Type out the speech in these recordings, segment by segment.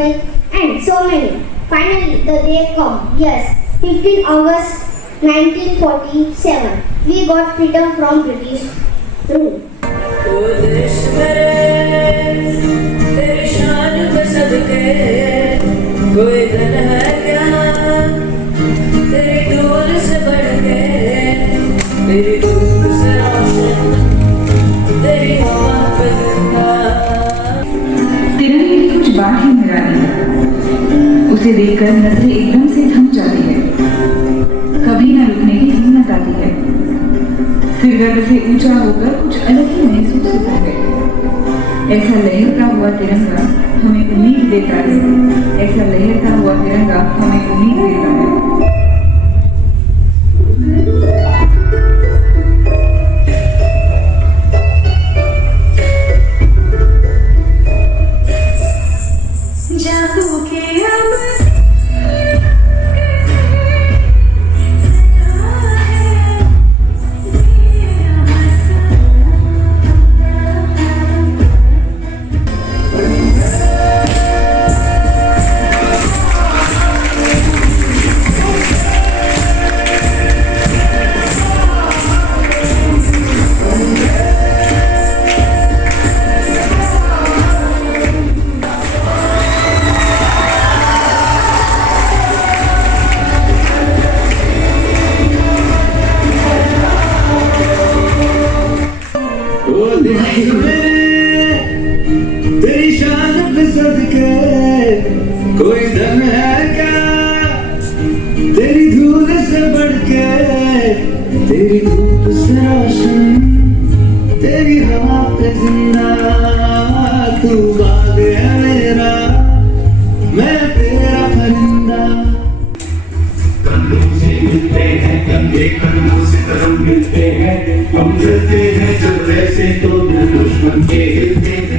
Ishmael, and so many. Finally, the day come. Yes, 15 August 1947. We got freedom from British rule. ओ देश मेरे तेरी शान पे सदके कोई धन है क्या तेरी धूल से बढ़ के तेरी धूप से रोशन तेरी हवा पे जिंदा तिरंगे की कुछ बात ही निराली है। उसे देखकर नजरें एकदम से थम जाती है, कभी न रुकने की हिम्मत आती है। सिर गर्व से ऊंचा होकर कुछ अलग ही महसूस होता है। ऐसा लहरता हुआ तिरंगा हमें उम्मीद देता है, ऐसा लहरता हुआ तिरंगा हमें उम्मीद देता है। तेरी शान पे सदके कोई धन है क्या तेरी धूल से बढ़ के तेरी धूप से रोशन तेरी हवा पे जिंदा तू बाग है मेरा मैं तेरा परिंदा कदमों से मिलते हैं कंधे कदमों से कदम मिलते हैं हम चलते हैं जब वैसे तो दिल दुश्मन के हिलते हैं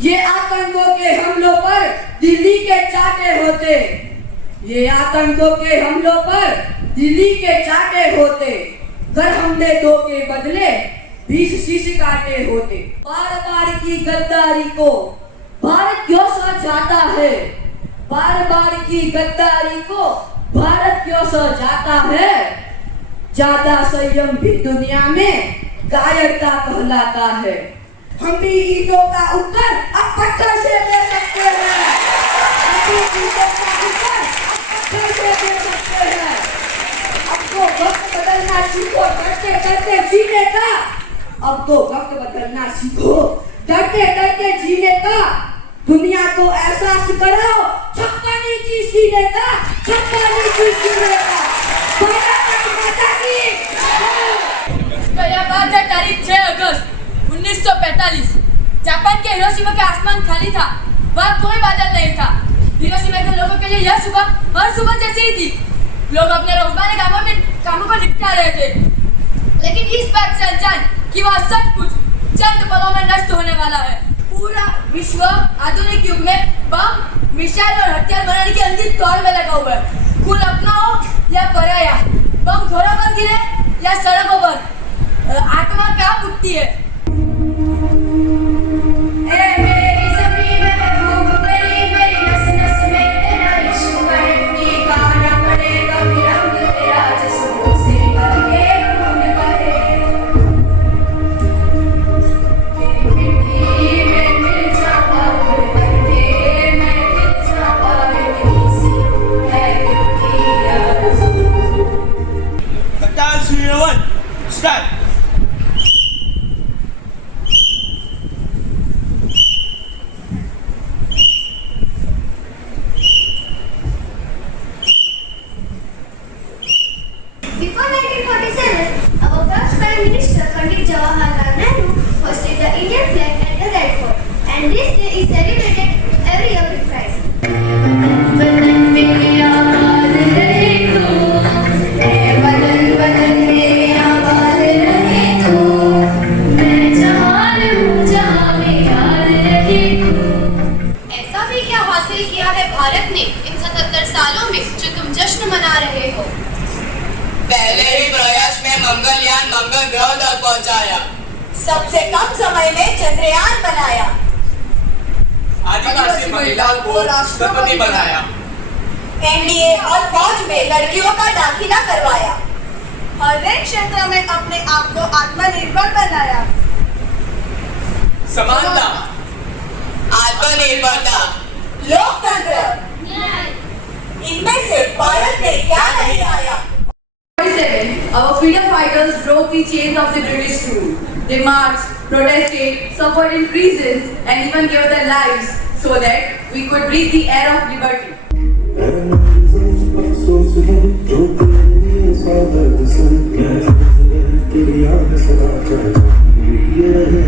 ये आतंकों के हमलों पर दिल्ली के चाटे होते ये आतंकों के हमलों पर दिल्ली के चाटे होते घर हमने दो के बदले 20 शीश काटे होते बार बार की गद्दारी को भारत क्यों सह जाता है बार बार की गद्दारी को भारत क्यों सह जाता है ज्यादा संयम भी दुनिया में कायरता कहलाता है हम भी ईंटों का उत्तर अब पत्थर से ले सकते हैं हम भी ईंटों का उत्तर अब पत्थर से ले सकते हैं अब तो वक्त बदलना सीखो डरते डरते जीने का अब तो वक्त बदलना सीखो डरते डरते जीने का दुनिया को एहसास कराओ छप्पन इंची सीने का छप्पन इंची सीने का भारत माता की यह बात है तारीख 6 अगस्त 1945। जापान के हिरोशिमा के आसमान खाली था, वहाँ कोई बादल नहीं था। हिरोशिमा के लोगों के लिए यह सुबह हर सुबह जैसी ही थी। लोग अपने रोजमर्रा कामों को निपटा रहे थे, लेकिन इस बात से अनजान कि वह सब कुछ चंद पलों में नष्ट होने वाला है। पूरा विश्व आधुनिक युग में बम, मिसाइल और हथियार बनाने की अंतिम दौर में लगा हुआ है। कुल अपना हो या पराया, बम घरों पर गिरे या सड़कों पर, आत्मा कहाँ उठती है। Start! Before 1947, our first Prime Minister, Pandit Jawaharlal Nehru, hosted the Indian flag at the Red Fort, and this day is celebrated every year with pride. पहले ही प्रयास में मंगलयान मंगल ग्रह तक पहुंचाया। सबसे कम समय में चंद्रयान बनाया। आदिवासी महिलाओं को राष्ट्रपति बनाया। एनडीए और फौज में लड़कियों का दाखिला करवाया। हर एक क्षेत्र में अपने आप को आत्मनिर्भर बनाया। समानता, आत्मनिर्भरता, लोकतंत्र, इनमें से भारत में क्या नहीं आया। 47, our freedom fighters broke the chains of the British rule. They marched, protested, suffered in prisons, and even gave their lives so that we could breathe the air of liberty. अफसोस है जो तेरे सादत सर तेरी याद सदा ये रहे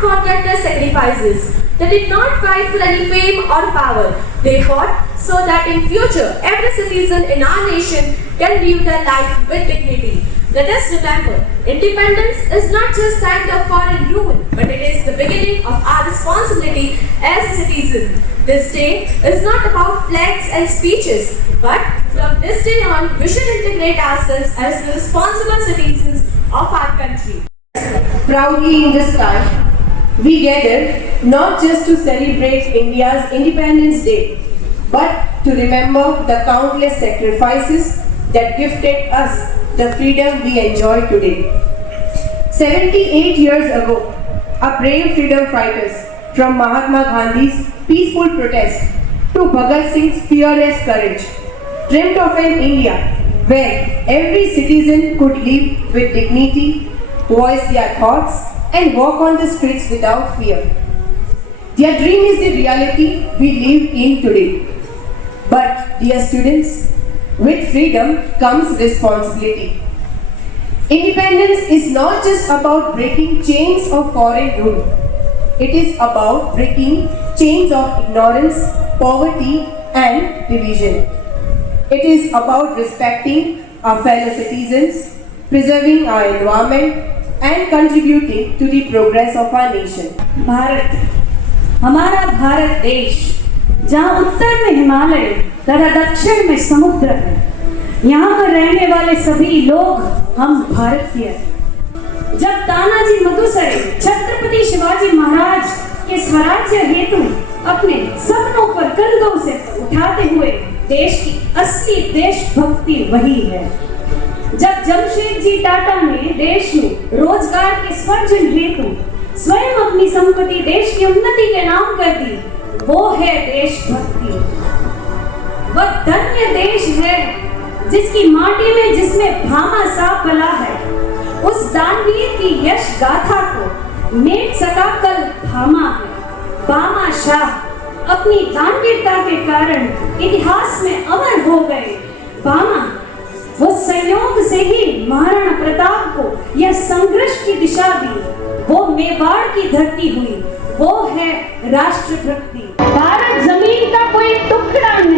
forget their sacrifices. They did not fight for any fame or power. They fought so that in future every citizen in our nation can live their life with dignity. Let us remember, independence is not just kind of foreign rule, but it is the beginning of our responsibility as a citizen. This day is not about flags and speeches, but from this day on, we should integrate ourselves as the responsible citizens of our country. Proudly in this time, we gather not just to celebrate India's Independence Day, but to remember the countless sacrifices that gifted us the freedom we enjoy today. 78 years ago, our brave freedom fighters, from Mahatma Gandhi's peaceful protest to Bhagat Singh's fearless courage, dreamt of an India where every citizen could live with dignity, voice their thoughts, and walk on the streets without fear. Their dream is the reality we live in today. But, dear students, with freedom comes responsibility. Independence is not just about breaking chains of foreign rule. It is about breaking chains of ignorance, poverty, and division. It is about respecting our fellow citizens, preserving our environment, and contributing to the progress of our nation. Bharat, हमारा भारत देश, जहाँ उत्तर में हिमालय तथा दक्षिण में समुद्र है, यहाँ पर रहने वाले सभी लोग हम भारतीय हैं। जब तानाजी मधुसरे छत्रपति शिवाजी महाराज के स्वराज्य हेतु अपने सपनों पर कंधों से उठाते हुए देश की असली देशभक्ति वही है। जब जमशेदजी टाटा ने देश में रोजगार के सृजन हेतु स्वयं अपनी संपत्ति देश की उन्नति के नाम कर दी, वो है देशभक्ति। वह धन्य देश है जिसकी माटी में जिसमें भामा साहब पला है। उस दानवीर की यश गाथा को मेट सका कल भामा है। भामा शाह अपनी दानवीरता के कारण इतिहास में अमर हो गए। भामा वो संयोग से ही महाराणा प्रताप को यह संघर्ष की दिशा दी। वो मेवाड़ की धरती हुई, वो है राष्ट्रभक्ति। भारत जमीन का कोई टुकड़ा नहीं,